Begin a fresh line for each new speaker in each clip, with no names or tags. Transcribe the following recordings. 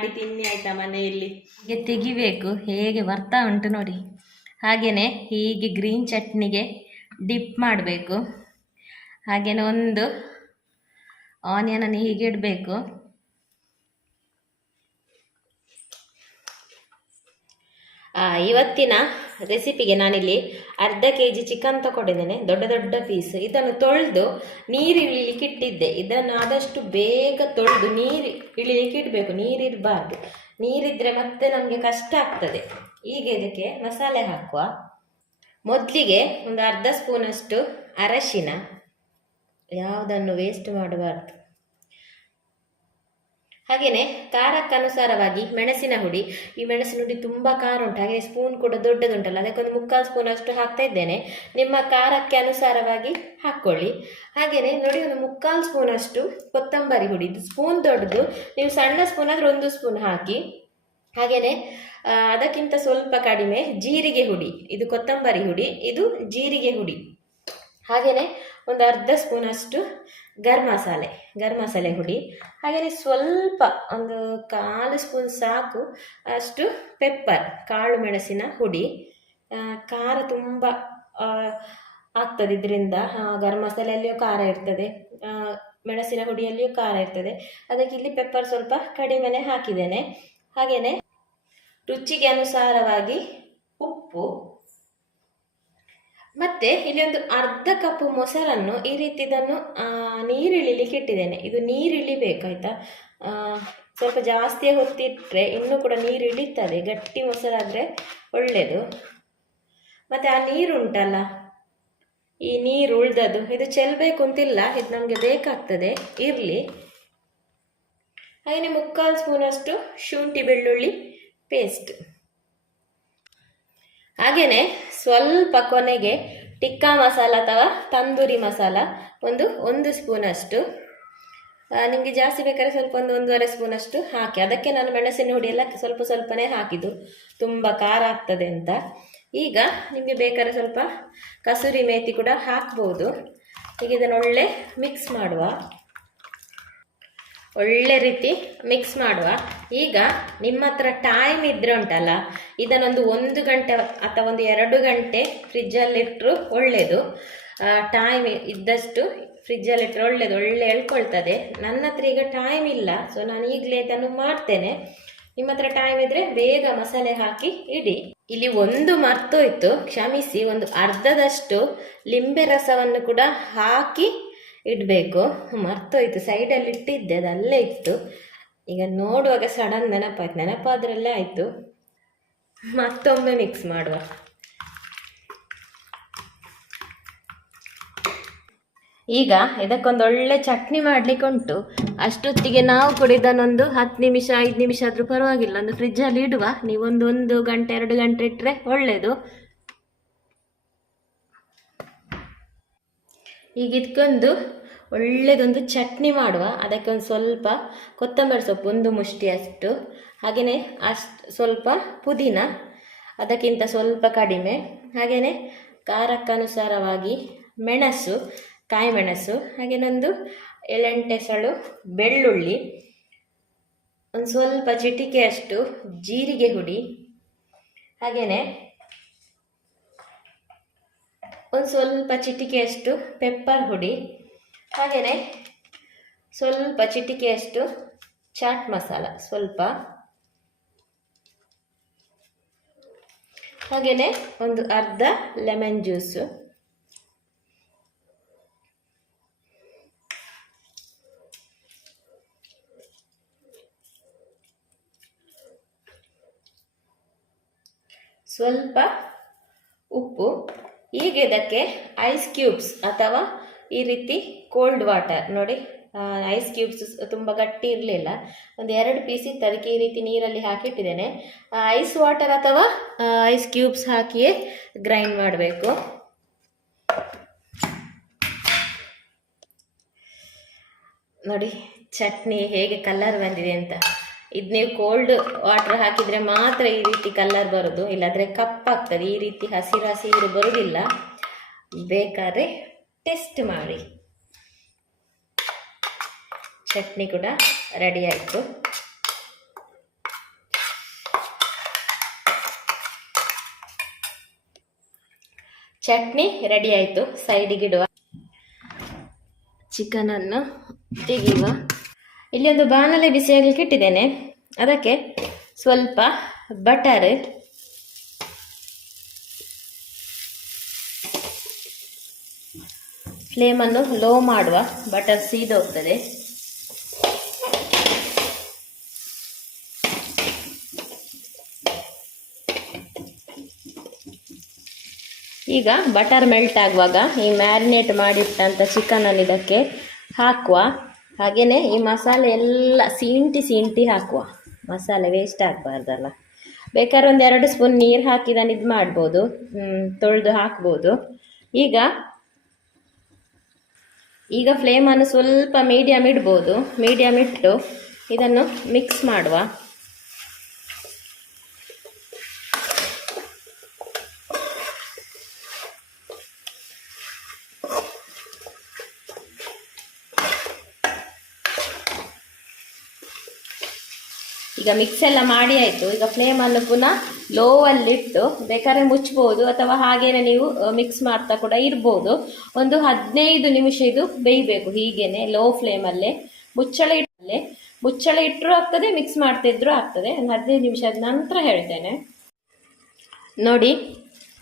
ಮಾಡಿ ತಿನ್ನಿ ಆಯ್ತಾ ಮನೆಯಲ್ಲಿ?
ಹೀಗೆ ತೆಗಿಬೇಕು, ಹೇಗೆ ಬರ್ತಾ ಉಂಟು ನೋಡಿ. ಹಾಗೆಯೇ ಹೀಗೆ ಗ್ರೀನ್ ಚಟ್ನಿಗೆ ಡಿಪ್ ಮಾಡಬೇಕು. ಹಾಗೆಯೇ ಒಂದು ಆನಿಯನನ್ನು ಹೀಗೆ ಇಡಬೇಕು.
ಇವತ್ತಿನ ರೆಸಿಪಿಗೆ ನಾನಿಲ್ಲಿ ಅರ್ಧ ಕೆ ಜಿ ಚಿಕನ್ ತಗೊಂಡಿದ್ದೇನೆ. ದೊಡ್ಡ ದೊಡ್ಡ ಪೀಸ್ ಇದನ್ನು ತೊಳೆದು ನೀರು ಇಳಿಲಿಕ್ಕೆ ಇಟ್ಟಿದ್ದೆ. ಇದನ್ನು ಆದಷ್ಟು ಬೇಗ ತೊಳೆದು ನೀರು ಇಳಿಲಿಕ್ಕೆ ಇಡಬೇಕು. ನೀರಿರಬಾರ್ದು ನೀರಿದ್ದರೆ ಮತ್ತೆ ನಮಗೆ ಕಷ್ಟ ಆಗ್ತದೆ. ಈಗ ಇದಕ್ಕೆ ಮಸಾಲೆ ಹಾಕುವ. ಮೊದಲಿಗೆ ಒಂದು ಅರ್ಧ ಸ್ಪೂನಷ್ಟು ಅರಶಿನ. ಯಾವುದನ್ನು ವೇಸ್ಟ್ ಮಾಡಬಾರ್ದು. ಹಾಗೆಯೇ ಖಾರಕ್ಕನುಸಾರವಾಗಿ ಮೆಣಸಿನ ಹುಡಿ. ಈ ಮೆಣಸಿನ ಹುಡಿ ತುಂಬ ಖಾರ ಉಂಟು. ಹಾಗೆ ಸ್ಪೂನ್ ಕೂಡ ದೊಡ್ಡದುಂಟಲ್ಲ ಅದಕ್ಕೊಂದು ಮುಕ್ಕಾಲು ಸ್ಪೂನ್ ಅಷ್ಟು ಹಾಕ್ತಾ ಇದ್ದೇನೆ. ನಿಮ್ಮ ಖಾರಕ್ಕೆ ಅನುಸಾರವಾಗಿ ಹಾಕ್ಕೊಳ್ಳಿ ಹಾಗೆಯೇ ನೋಡಿ, ಒಂದು ಮುಕ್ಕಾಲು ಸ್ಪೂನ್ ಅಷ್ಟು ಕೊತ್ತಂಬರಿ ಹುಡಿ. ಇದು ಸ್ಪೂನ್ ದೊಡ್ಡದು. ನೀವು ಸಣ್ಣ ಸ್ಪೂನ್ ಆದರೆ ಒಂದು ಸ್ಪೂನ್ ಹಾಕಿ. ಹಾಗೆಯೇ ಅದಕ್ಕಿಂತ ಸ್ವಲ್ಪ ಕಡಿಮೆ ಜೀರಿಗೆ ಹುಡಿ. ಇದು ಕೊತ್ತಂಬರಿ ಹುಡಿ. ಇದು ಜೀರಿಗೆ ಹುಡಿ. ಹಾಗೆಯೇ ಒಂದು ಅರ್ಧ ಸ್ಪೂನ್ ಅಷ್ಟು ಗರಂ ಮಸಾಲೆ ಗರಂ ಮಸಾಲೆ ಹುಡಿ ಹಾಗೆಯೇ ಸ್ವಲ್ಪ ಒಂದು ಕಾಲು ಸ್ಪೂನ್ ಸಾಕು ಅಷ್ಟು ಪೆಪ್ಪರ್ ಕಾಳು ಮೆಣಸಿನ ಹುಡಿ. ಖಾರ ತುಂಬ ಆಗ್ತದೆ ಇದರಿಂದ ಗರಂ ಮಸಾಲೆಯಲ್ಲಿಯೂ ಖಾರ ಇರ್ತದೆ ಮೆಣಸಿನ ಹುಡಿಯಲ್ಲಿಯೂ ಖಾರ ಇರ್ತದೆ. ಅದಕ್ಕೆ ಇಲ್ಲಿ ಪೆಪ್ಪರ್ ಸ್ವಲ್ಪ ಕಡಿಮೆನೆ ಹಾಕಿದ್ದೇನೆ. ಹಾಗೆಯೇ ರುಚಿಗೆ ಅನುಸಾರವಾಗಿ ಉಪ್ಪು ಮತ್ತೆ ಇಲ್ಲಿ ಒಂದು ಅರ್ಧ ಕಪ್ ಮೊಸರನ್ನು ಈ ರೀತಿ ಇದನ್ನು ನೀರಿಳಿಲಿಕ್ಕೆ ಇಟ್ಟಿದ್ದೇನೆ. ಇದು ನೀರಿಳಿಬೇಕಾಯ್ತಾ ಸ್ವಲ್ಪ ಜಾಸ್ತಿ ಹೊತ್ತಿಟ್ರೆ ಇನ್ನೂ ಕೂಡ ನೀರು ಇಳಿತದೆ ಗಟ್ಟಿ ಮೊಸರಾದರೆ ಒಳ್ಳೆಯದು ಮತ್ತು ಆ ನೀರು ಉಂಟಲ್ಲ ಈ ನೀರು ಉಳ್ದದ್ದು. ಇದು ಚೆಲ್ಲಬೇಕು ಅಂತಿಲ್ಲ. ಇದು ನಮಗೆ ಬೇಕಾಗ್ತದೆ. ಇರಲಿ. ಹಾಗೆಯೇ ಮುಕ್ಕಾಲು ಸ್ಪೂನಷ್ಟು ಶುಂಠಿ ಬೆಳ್ಳುಳ್ಳಿ ಪೇಸ್ಟ್ ಹಾಗೆಯೇ ಸ್ವಲ್ಪ ಕೊನೆಗೆ ಟಿಕ್ಕಾ ಮಸಾಲ ಅಥವಾ ತಂದೂರಿ ಮಸಾಲ, ಒಂದು ಒಂದು ಸ್ಪೂನಷ್ಟು. ನಿಮಗೆ ಜಾಸ್ತಿ ಬೇಕಾದ್ರೆ ಸ್ವಲ್ಪ ಒಂದು, ಒಂದೂವರೆ ಸ್ಪೂನಷ್ಟು ಹಾಕಿ. ಅದಕ್ಕೆ ನಾನು ಮೆಣಸಿನ ಹುಡಿ ಎಲ್ಲ ಸ್ವಲ್ಪ ಸ್ವಲ್ಪನೇ ಹಾಕಿದ್ದು. ತುಂಬ ಖಾರ ಆಗ್ತದೆ ಅಂತ. ಈಗ ನಿಮಗೆ ಬೇಕಾದ್ರೆ ಸ್ವಲ್ಪ ಕಸೂರಿ ಮೇಥಿ ಕೂಡ ಹಾಕ್ಬೋದು. ಈಗ ಇದನ್ನು ಒಳ್ಳೆ ಮಿಕ್ಸ್ ಮಾಡುವ. ಒಳ್ಳೆ ರೀತಿ ಮಿಕ್ಸ್ ಮಾಡುವ. ಈಗ ನಿಮ್ಮ ಹತ್ರ ಟೈಮ್ ಇದ್ರೆ ಉಂಟಲ್ಲ, ಇದನ್ನೊಂದು ಒಂದು ಗಂಟೆ ಅಥವಾ ಒಂದು ಎರಡು ಗಂಟೆ ಫ್ರಿಜ್ಜಲ್ಲಿಟ್ಟರು ಒಳ್ಳೆಯದು ಟೈಮ್ ಇದ್ದಷ್ಟು ಫ್ರಿಜ್ಜಲ್ಲಿಟ್ಟರೆ ಒಳ್ಳೆಯದು ಒಳ್ಳೆ ಎಳ್ಕೊಳ್ತದೆ ನನ್ನ ಹತ್ರ ಈಗ ಟೈಮ್ ಇಲ್ಲ ಸೊ ನಾನು ಈಗಲೇ ಇದನ್ನು ಮಾಡ್ತೇನೆ. ನಿಮ್ಮ ಹತ್ರ ಟೈಮ್ ಇದ್ರೆ ಬೇಗ ಮಸಾಲೆ ಹಾಕಿ ಇಡಿ. ಇಲ್ಲಿ ಒಂದು ಮರ್ತೋಯ್ತು, ಕ್ಷಮಿಸಿ, ಒಂದು ಅರ್ಧದಷ್ಟು ಲಿಂಬೆ ರಸವನ್ನು ಕೂಡ ಹಾಕಿ ಇಡಬೇಕು. ಮರ್ತೋಯ್ತು ಸೈಡಲ್ಲಿ ಇಟ್ಟಿದ್ದೆ, ಅದು ಅಲ್ಲೇ ಇತ್ತು. ಈಗ ನೋಡುವಾಗ ಸಡನ್ ನೆನಪಾಯ್ತು. ನೆನಪಾದ್ರಲ್ಲೇ ಆಯಿತು. ಮತ್ತೊಮ್ಮೆ ಮಿಕ್ಸ್ ಮಾಡುವ. ಈಗ ಇದಕ್ಕೊಂದು ಒಳ್ಳೆ ಚಟ್ನಿ ಮಾಡಲಿಕ್ಕೆ ಉಂಟು. ಅಷ್ಟೊತ್ತಿಗೆ ನಾವು ಕೂಡ ಇದನ್ನೊಂದು ಹತ್ತು ನಿಮಿಷ, ಐದು ನಿಮಿಷ ಆದರೂ ಪರವಾಗಿಲ್ಲ. ಒಂದು ಫ್ರಿಜ್ಜಲ್ಲಿ ಇಡುವ. ನೀವೊಂದು ಒಂದು ಗಂಟೆ, ಎರಡು ಗಂಟೆ ಇಟ್ಟರೆ ಒಳ್ಳೆಯದು ಈಗ ಇದಕ್ಕೊಂದು ಒಳ್ಳೆಯದೊಂದು ಚಟ್ನಿ ಮಾಡುವ. ಅದಕ್ಕೆ ಒಂದು ಸ್ವಲ್ಪ ಕೊತ್ತಂಬರಿ ಸೊಪ್ಪು, ಒಂದು ಮುಷ್ಟಿ ಅಷ್ಟು. ಹಾಗೆಯೇ ಅಷ್ಟು ಸ್ವಲ್ಪ ಪುದೀನ, ಅದಕ್ಕಿಂತ ಸ್ವಲ್ಪ ಕಡಿಮೆ. ಹಾಗೆಯೇ ಖಾರಕ್ಕನುಸಾರವಾಗಿ ಮೆಣಸು, ಕಾಯಿ ಮೆಣಸು ಹಾಗೇನೊಂದು ಎಳೆಂಟೆಸಳು ಬೆಳ್ಳುಳ್ಳಿ, ಒಂದು ಸ್ವಲ್ಪ ಚಿಟಿಕೆಯಷ್ಟು ಜೀರಿಗೆ ಹುಡಿ ಹಾಗೆಯೇ ಒಂದು ಸ್ವಲ್ಪ ಚಿಟಿಕೆಯಷ್ಟು ಪೆಪ್ಪರ್ ಹುಡಿ. ಹಾಗೆಯೇ ಸ್ವಲ್ಪ ಚಿಟಿಕೆಯಷ್ಟು ಚಾಟ್ ಮಸಾಲ ಸ್ವಲ್ಪ. ಹಾಗೆಯೇ ಒಂದು ಅರ್ಧ ಲೆಮನ್ ಜ್ಯೂಸು ಸ್ವಲ್ಪ ಉಪ್ಪು. ಈಗ ಇದಕ್ಕೆ ಐಸ್ ಕ್ಯೂಬ್ಸ್ ಅಥವಾ ಈ ರೀತಿ ಕೋಲ್ಡ್ ವಾಟರ್ ನೋಡಿ ಐಸ್ ಕ್ಯೂಬ್ಸ್ ತುಂಬ ಗಟ್ಟಿ ಇರಲಿಲ್ಲ. ಒಂದು ಎರಡು ಪೀಸ್ ಇತ್ತು ಅದಕ್ಕೆ ಈ ರೀತಿ ನೀರಲ್ಲಿ ಹಾಕಿಟ್ಟಿದ್ದೇನೆ. ಐಸ್ ವಾಟರ್ ಅಥವಾ ಐಸ್ ಕ್ಯೂಬ್ಸ್ ಹಾಕಿಯೇ ಗ್ರೈಂಡ್ ಮಾಡಬೇಕು. ನೋಡಿ, ಚಟ್ನಿ ಹೇಗೆ ಕಲರ್ ಬಂದಿದೆ ಅಂತ. ಇದು ನೀವು ಕೋಲ್ಡ್ ವಾಟರ್ ಹಾಕಿದರೆ ಮಾತ್ರ ಈ ರೀತಿ ಕಲರ್ ಬರೋದು. ಇಲ್ಲಾದರೆ ಕಪ್ಪಾಗ್ತದೆ ಈ ರೀತಿ ಹಸಿರು ಹಸಿರು ಬರೋದಿಲ್ಲ. ಬೇಕಾದ್ರೆ ಟೆಸ್ಟ್ ಮಾಡಿ. ಚಟ್ನಿ ಕೂಡ ರೆಡಿ ಆಯಿತು. ಚಟ್ನಿ ರೆಡಿ ಆಯಿತು. ಸೈಡಿಗಿಡುವ ಚಿಕನನ್ನು ತೆಗೆಯುವ. ಇಲ್ಲಿ ಒಂದು ಬಾಣಲೆ ಬಿಸಿಯಾಗಲಿಕ್ಕೆ ಇಟ್ಟಿದ್ದೇನೆ. ಅದಕ್ಕೆ ಸ್ವಲ್ಪ ಬಟರ್. ಫ್ಲೇಮನ್ನು ಲೋ ಮಾಡುವ ಬಟರ್ ಸೀದೋಗ್ತದೆ. ಈಗ ಬಟರ್ ಮೆಲ್ಟ್ ಆಗುವಾಗ ಈ ಮ್ಯಾರಿನೇಟ್ ಮಾಡಿಟ್ಟಂಥ ಚಿಕನನ್ನು ಇದಕ್ಕೆ ಹಾಕುವ. ಹಾಗೆಯೇ ಈ ಮಸಾಲೆ ಎಲ್ಲ ಸೀಂಟಿ ಸೀಂಟಿ ಹಾಕುವ. ಮಸಾಲೆ ವೇಸ್ಟ್ ಆಗಬಾರ್ದಲ್ಲ. ಬೇಕಾದ್ರೆ ಒಂದು ಎರಡು ಸ್ಪೂನ್ ನೀರು ಹಾಕಿ ಇದನ್ನು ಇದು ಮಾಡ್ಬೋದು. ತೊಳೆದು ಹಾಕ್ಬೋದು. ಈಗ ಈಗ ಫ್ಲೇಮನ್ನು ಸ್ವಲ್ಪ ಮೀಡಿಯಮ್ ಇಡ್ಬೋದು. ಮೀಡಿಯಮ್ ಇಟ್ಟು ಇದನ್ನು ಮಿಕ್ಸ್ ಮಾಡುವ. ಈಗ ಮಿಕ್ಸ್ ಎಲ್ಲ ಮಾಡಿ ಆಯಿತು. ಈಗ ಫ್ಲೇಮನ್ನು ಪುನಃ ಲೋ ಅಲ್ಲಿಟ್ಟು ಬೇಕಾದ್ರೆ ಮುಚ್ಬೋದು ಅಥವಾ ಹಾಗೇನೆ ನೀವು ಮಿಕ್ಸ್ ಮಾಡ್ತಾ ಕೂಡ ಇರ್ಬೋದು. ಒಂದು ಹದಿನೈದು ನಿಮಿಷ ಇದು ಬೇಯಬೇಕು ಹೀಗೇನೆ ಲೋ ಫ್ಲೇಮಲ್ಲೇ ಮುಚ್ಚಳ ಇಟ್ಟಲ್ಲೇ ಮುಚ್ಚಳ ಇಟ್ಟರೂ ಆಗ್ತದೆ ಮಿಕ್ಸ್ ಮಾಡ್ತಿದ್ರು ಆಗ್ತದೆ. ಒಂದು ಹದಿನೈದು ನಿಮಿಷದ ನಂತರ ಹೇಳ್ತೇನೆ. ನೋಡಿ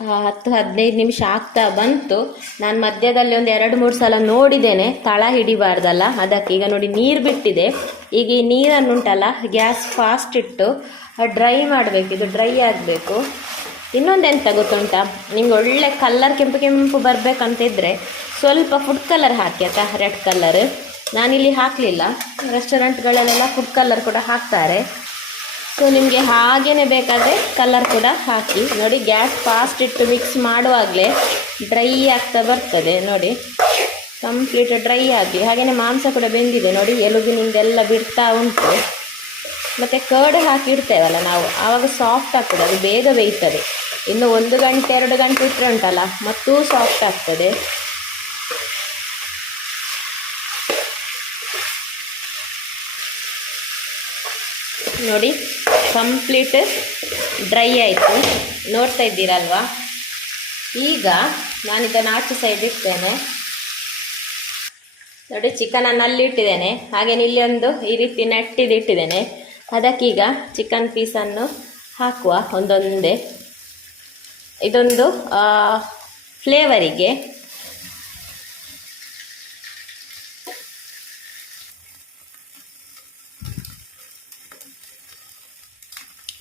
ಹತ್ತು ಹದಿನೈದು ನಿಮಿಷ ಆಗ್ತಾ ಬಂತು. ನಾನು ಮಧ್ಯದಲ್ಲಿ ಒಂದು ಎರಡು ಮೂರು ಸಲ ನೋಡಿದ್ದೇನೆ, ತಳ ಹಿಡಿಬಾರ್ದಲ್ಲ, ಅದಕ್ಕೆ ಈಗ ನೋಡಿ ನೀರು ಬಿಟ್ಟಿದೆ. ಈಗ ಈ ನೀರನ್ನು ಉಂಟಲ್ಲ, ಗ್ಯಾಸ್ ಫಾಸ್ಟ್ ಇಟ್ಟು ಡ್ರೈ ಮಾಡಬೇಕು, ಇದು ಡ್ರೈ ಆಗಬೇಕು. ಇನ್ನೊಂದೆಂತ ಗೊತ್ತುಂಟಾ? ನಿಮ್ಗೆ ಒಳ್ಳೆ ಕಲ್ಲರ್ ಕೆಂಪು ಕೆಂಪು ಬರಬೇಕಂತಿದ್ರೆ ಸ್ವಲ್ಪ ಫುಡ್ ಕಲರ್ ಹಾಕಿ ಅಕ್ಕ ರೆಡ್ ಕಲರ್ ನಾನಿಲ್ಲಿ ಹಾಕಲಿಲ್ಲ. ರೆಸ್ಟೋರೆಂಟ್ಗಳಲ್ಲೆಲ್ಲ ಫುಡ್ ಕಲರ್ ಕೂಡ ಹಾಕ್ತಾರೆ. ಸೊ ನಿಮಗೆ ಹಾಗೇ ಬೇಕಾದರೆ ಕಲರ್ ಕೂಡ ಹಾಕಿ. ನೋಡಿ ಗ್ಯಾಸ್ ಫಾಸ್ಟ್ ಇಟ್ಟು ಮಿಕ್ಸ್ ಮಾಡುವಾಗಲೇ ಡ್ರೈ ಆಗ್ತಾ ಬರ್ತದೆ. ನೋಡಿ ಕಂಪ್ಲೀಟ್ ಡ್ರೈ ಆಗಿ. ಹಾಗೆಯೇ ಮಾಂಸ ಕೂಡ ಬೆಂದಿದೆ. ನೋಡಿ, ಎಲುಬಿನಿಂದೆಲ್ಲ ಬಿಡ್ತಾ ಉಂಟು. ಮತ್ತು ಕರ್ಡ್ ಹಾಕಿ ಇಡ್ತೇವಲ್ಲ ನಾವು. ಆವಾಗ ಸಾಫ್ಟ್ ಆಗ್ತದೆ. ಅದು ಬೇಗ ಬೇಯ್ತದೆ. ಇನ್ನು ಒಂದು ಗಂಟೆ, ಎರಡು ಗಂಟೆ ಇಟ್ಟರೆ ಉಂಟಲ್ಲ? ಮತ್ತೂ ಸಾಫ್ಟ್ ಆಗ್ತದೆ. ನೋಡಿ ಕಂಪ್ಲೀಟ್ ಡ್ರೈ ಆಯಿತು. ನೋಡ್ತಾ ಇದ್ದೀರಲ್ವಾ? ಈಗ ನಾನು ಇದನ್ನು ಆಚೆ ಸೈಡ್ ಇಡ್ತೇನೆ. ನೋಡಿ ಚಿಕನನ್ನು ಅಲ್ಲಿ ಇಟ್ಟಿದ್ದೇನೆ. ಹಾಗೆಯೇ ಇಲ್ಲಿ ಒಂದು ಈ ರೀತಿ ನೆಟ್ಟಿದ್ದು ಇಟ್ಟಿದ್ದೇನೆ. ಅದಕ್ಕೀಗ ಚಿಕನ್ ಪೀಸನ್ನು ಹಾಕುವ ಒಂದೊಂದೇ. ಇದೊಂದು ಫ್ಲೇವರಿಗೆ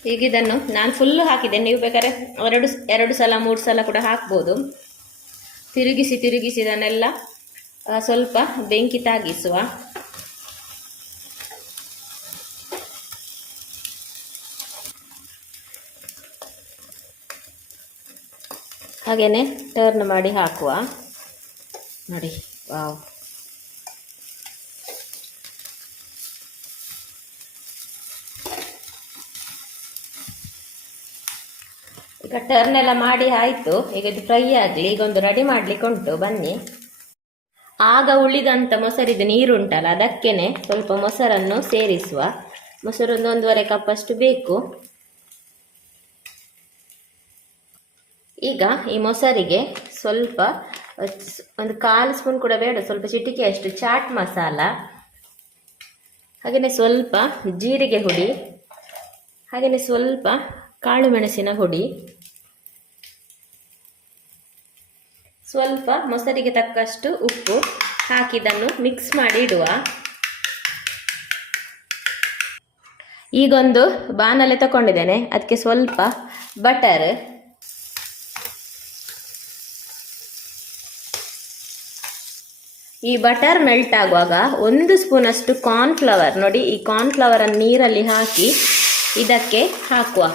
ಈಗ ಇದನ್ನು ನಾನು ಫುಲ್ಲು ಹಾಕಿದೆ ನೀವು ಬೇಕಾದ್ರೆ ಎರಡು ಎರಡು ಸಲ, ಮೂರು ಸಲ ಕೂಡ ಹಾಕ್ಬೋದು. ತಿರುಗಿಸಿ ತಿರುಗಿಸಿ ಇದನ್ನೆಲ್ಲ ಸ್ವಲ್ಪ ಬೆಂಕಿ ತಾಗಿಸುವ. ಹಾಗೆಯೇ ಟರ್ನ್ ಮಾಡಿ ಹಾಕುವ. ನೋಡಿ, ವಾವ್. ಟರ್ನ್ ಎಲ್ಲ ಮಾಡಿ ಆಯಿತು. ಈಗ ಇದು ಫ್ರೈ ಆಗಲಿ, ಈಗ ಒಂದು ರೆಡಿ ಮಾಡ್ಲಿಕ್ಕೆ ಉಂಟು. ಬನ್ನಿ. ಆಗ ಉಳಿದಂಥ ಮೊಸರಿದ ನೀರುಂಟಲ್ಲ ಅದಕ್ಕೇನೆ ಸ್ವಲ್ಪ ಮೊಸರನ್ನು ಸೇರಿಸುವ. ಮೊಸರು ಒಂದು ಒಂದೂವರೆ ಕಪ್ಪಷ್ಟು ಬೇಕು. ಈಗ ಈ ಮೊಸರಿಗೆ ಸ್ವಲ್ಪ, ಒಂದು ಕಾಲು ಸ್ಪೂನ್ ಕೂಡ ಬೇಡ, ಸ್ವಲ್ಪ ಚಿಟಿಕೆಯಷ್ಟು ಚಾಟ್ ಮಸಾಲ. ಹಾಗೆಯೇ ಸ್ವಲ್ಪ ಜೀರಿಗೆ ಹುಡಿ. ಹಾಗೆಯೇ ಸ್ವಲ್ಪ ಕಾಳು ಮೆಣಸಿನ ಹುಡಿ. ಸ್ವಲ್ಪ ಮೊಸರಿಗೆ ತಕ್ಕಷ್ಟು ಉಪ್ಪು ಹಾಕಿದನ್ನು ಮಿಕ್ಸ್ ಮಾಡಿ ಇಡುವ. ಈಗೊಂದು ಬಾಣಲೆ ತಗೊಂಡಿದ್ದೇನೆ ಅದಕ್ಕೆ ಸ್ವಲ್ಪ ಬಟರ್ ಈ ಬಟರ್ ಮೆಲ್ಟ್ ಆಗುವಾಗ ಒಂದು ಸ್ಪೂನಷ್ಟು ಕಾರ್ನ್ಫ್ಲವರ್ ನೋಡಿ, ಈ ಕಾರ್ನ್ಫ್ಲವರನ್ನು ನೀರಲ್ಲಿ ಹಾಕಿ ಇದಕ್ಕೆ ಹಾಕುವ.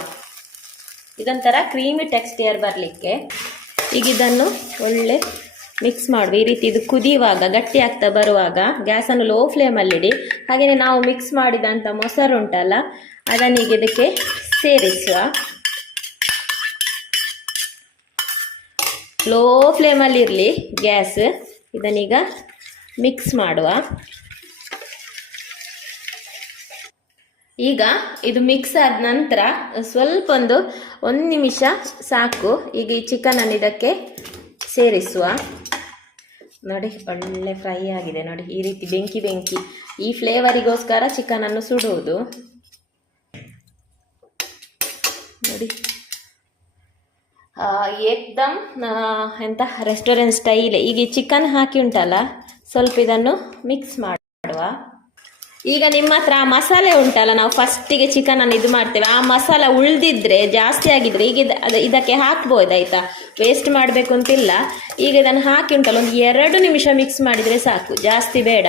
ಇದೊಂಥರ ಕ್ರೀಮಿ ಟೆಕ್ಸ್ಟಿಯರ್ ಬರಲಿಕ್ಕೆ ಈಗ ಇದನ್ನು ಒಳ್ಳೆ ಮಿಕ್ಸ್ ಮಾಡುವ. ಈ ರೀತಿ ಇದು ಕುದಿಯುವಾಗ, ಗಟ್ಟಿ ಆಗ್ತಾ ಬರುವಾಗ ಗ್ಯಾಸನ್ನು ಲೋ ಫ್ಲೇಮಲ್ಲಿಡಿ ಹಾಗೆಯೇ ನಾವು ಮಿಕ್ಸ್ ಮಾಡಿದಂಥ ಮೊಸರು ಉಂಟಲ್ಲ ಅದನ್ನೀಗ ಇದಕ್ಕೆ ಸೇರಿಸುವ. ಲೋ ಫ್ಲೇಮಲ್ಲಿರಲಿ ಗ್ಯಾಸ್. ಇದನ್ನೀಗ ಮಿಕ್ಸ್ ಮಾಡುವ. ಈಗ ಇದು ಮಿಕ್ಸ್ ಆದ ನಂತರ ಸ್ವಲ್ಪ ಒಂದು ಒಂದು ನಿಮಿಷ ಸಾಕು. ಈಗ ಈ ಚಿಕನನ್ನು ಇದಕ್ಕೆ ಸೇರಿಸುವ. ನೋಡಿ, ಒಳ್ಳೆ ಫ್ರೈ ಆಗಿದೆ. ನೋಡಿ, ಈ ರೀತಿ ಬೆಂಕಿ ಬೆಂಕಿ. ಈ ಫ್ಲೇವರಿಗೋಸ್ಕರ ಚಿಕನನ್ನು ಸುಡುವುದು. ನೋಡಿ. ಏಕ್ದಮ್ ಎಂತ? ರೆಸ್ಟೋರೆಂಟ್ ಸ್ಟೈಲ್ ಈಗ ಈ ಚಿಕನ್ ಹಾಕಿ ಉಂಟಲ್ಲ? ಸ್ವಲ್ಪ ಇದನ್ನು ಮಿಕ್ಸ್ ಮಾಡುವ. ಈಗ ನಿಮ್ಮ ಹತ್ರ ಆ ಮಸಾಲೆ ಉಂಟಲ್ಲ, ನಾವು ಫಸ್ಟಿಗೆ ಚಿಕನ್ ಅನ್ನು ಇದು ಮಾಡ್ತೇವೆ. ಆ ಮಸಾಲ ಉಳಿದಿದ್ರೆ, ಜಾಸ್ತಿ ಆಗಿದ್ರೆ, ಈಗ ಇದಕ್ಕೆ ಹಾಕ್ಬೋದು, ಆಯ್ತಾ? ವೇಸ್ಟ್ ಮಾಡಬೇಕು ಅಂತಿಲ್ಲ. ಈಗ ಇದನ್ನು ಹಾಕಿ ಉಂಟಲ್ಲ, ಒಂದು ಎರಡು ನಿಮಿಷ ಮಿಕ್ಸ್ ಮಾಡಿದರೆ ಸಾಕು. ಜಾಸ್ತಿ ಬೇಡ.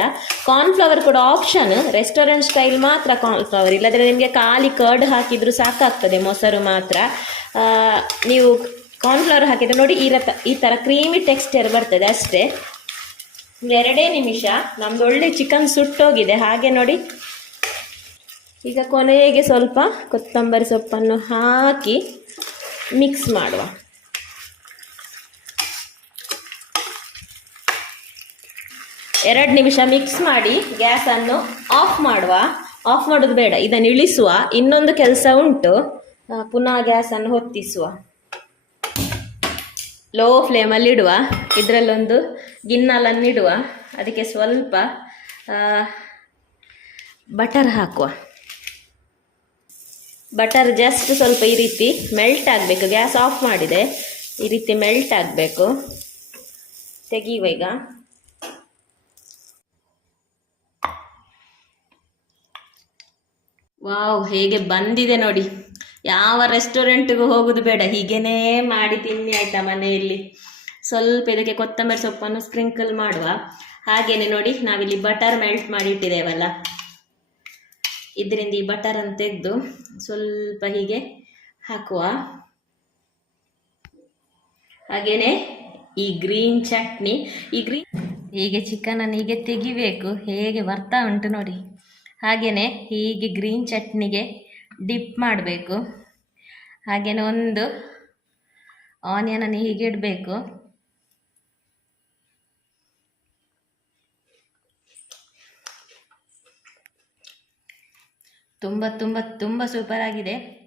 ಕಾರ್ನ್ಫ್ಲವರ್ ಕೂಡ ಆಪ್ಷನ್ ರೆಸ್ಟೋರೆಂಟ್ ಸ್ಟೈಲ್ ಮಾತ್ರ ಕಾರ್ನ್ಫ್ಲವರ್ ಇಲ್ಲದ್ರೆ ನಿಮಗೆ ಖಾಲಿ ಕರ್ಡ್ ಹಾಕಿದ್ರು ಸಾಕಾಗ್ತದೆ, ಮೊಸರು ಮಾತ್ರ. ನೀವು ಕಾರ್ನ್ಫ್ಲವರ್ ಹಾಕಿದ್ರೆ ನೋಡಿ, ಈ ಈ ಥರ ಕ್ರೀಮಿ ಟೆಕ್ಸ್ಚರ್ ಬರ್ತದೆ ಅಷ್ಟೇ. ಎರಡೇ ನಿಮಿಷ. ನಮ್ದು ಒಳ್ಳೆ ಚಿಕನ್ ಸುಟ್ಟೋಗಿದೆ. ಹಾಗೆ ನೋಡಿ. ಈಗ ಕೊನೆಗೆ ಸ್ವಲ್ಪ ಕೊತ್ತಂಬರಿ ಸೊಪ್ಪನ್ನು ಹಾಕಿ ಮಿಕ್ಸ್ ಮಾಡುವ. ಎರಡು ನಿಮಿಷ ಮಿಕ್ಸ್ ಮಾಡಿ ಗ್ಯಾಸನ್ನು ಆಫ್ ಮಾಡುವ. ಆಫ್ ಮಾಡೋದು ಬೇಡ. ಇದನ್ನು ಇಳಿಸುವ. ಇನ್ನೊಂದು ಕೆಲಸ ಉಂಟು. ಪುನಃ ಗ್ಯಾಸನ್ನು ಹೊತ್ತಿಸುವ. ಲೋ ಫ್ಲೇಮಲ್ಲಿ ಇಡುವ. ಇದರಲ್ಲೊಂದು ಗಿನ್ನಲನ್ನು ಇಡುವ. ಅದಕ್ಕೆ ಸ್ವಲ್ಪ ಬಟರ್ ಹಾಕುವ. ಬಟರ್ ಜಸ್ಟ್ ಸ್ವಲ್ಪ ಈ ರೀತಿ ಮೆಲ್ಟ್ ಆಗಬೇಕು. ಗ್ಯಾಸ್ ಆಫ್ ಮಾಡಿದೆ. ಈ ರೀತಿ ಮೆಲ್ಟ್ ಆಗಬೇಕು. ತೆಗೆಯುವ ಈಗ. ವಾವ್, ಹೇಗೆ ಬಂದಿದೆ ನೋಡಿ. ಯಾವ ರೆಸ್ಟೋರೆಂಟ್ಗೂ ಹೋಗೋದು ಬೇಡ. ಹೀಗೇನೇ ಮಾಡಿ ತಿನ್ನಿ ಆಯ್ತಾ ಮನೆಯಲ್ಲಿ. ಸ್ವಲ್ಪ ಇದಕ್ಕೆ ಕೊತ್ತಂಬರಿ ಸೊಪ್ಪನ್ನು ಸ್ಪ್ರಿಂಕಲ್ ಮಾಡುವ. ಹಾಗೇನೆ ನೋಡಿ, ನಾವಿಲ್ಲಿ ಬಟರ್ ಮೆಲ್ಟ್ ಮಾಡಿ ಇಟ್ಟಿದ್ದೇವಲ್ಲ. ಇದರಿಂದ ಈ ಬಟರ್ ಅನ್ನು ತೆಗೆದು ಸ್ವಲ್ಪ ಹೀಗೆ ಹಾಕುವ. ಹಾಗೇನೆ ಈ ಗ್ರೀನ್ ಚಟ್ನಿ. ಈ ಗ್ರೀನ್
ಹೀಗೆ ಚಿಕನನ್ನು ಹೀಗೆ ತೆಗಿಬೇಕು. ಹೇಗೆ ಬರ್ತಾ ಉಂಟು ನೋಡಿ. ಹಾಗೇನೆ ಹೀಗೆ ಗ್ರೀನ್ ಚಟ್ನಿಗೆ ಡಿಪ್ ಮಾಡಬೇಕು. ಹಾಗೆಯೇ ಒಂದು ಆನಿಯನನ್ನು ಹೀಗೆ ಇಡಬೇಕು. ತುಂಬ ತುಂಬ ತುಂಬ ಸೂಪರ್ ಆಗಿದೆ.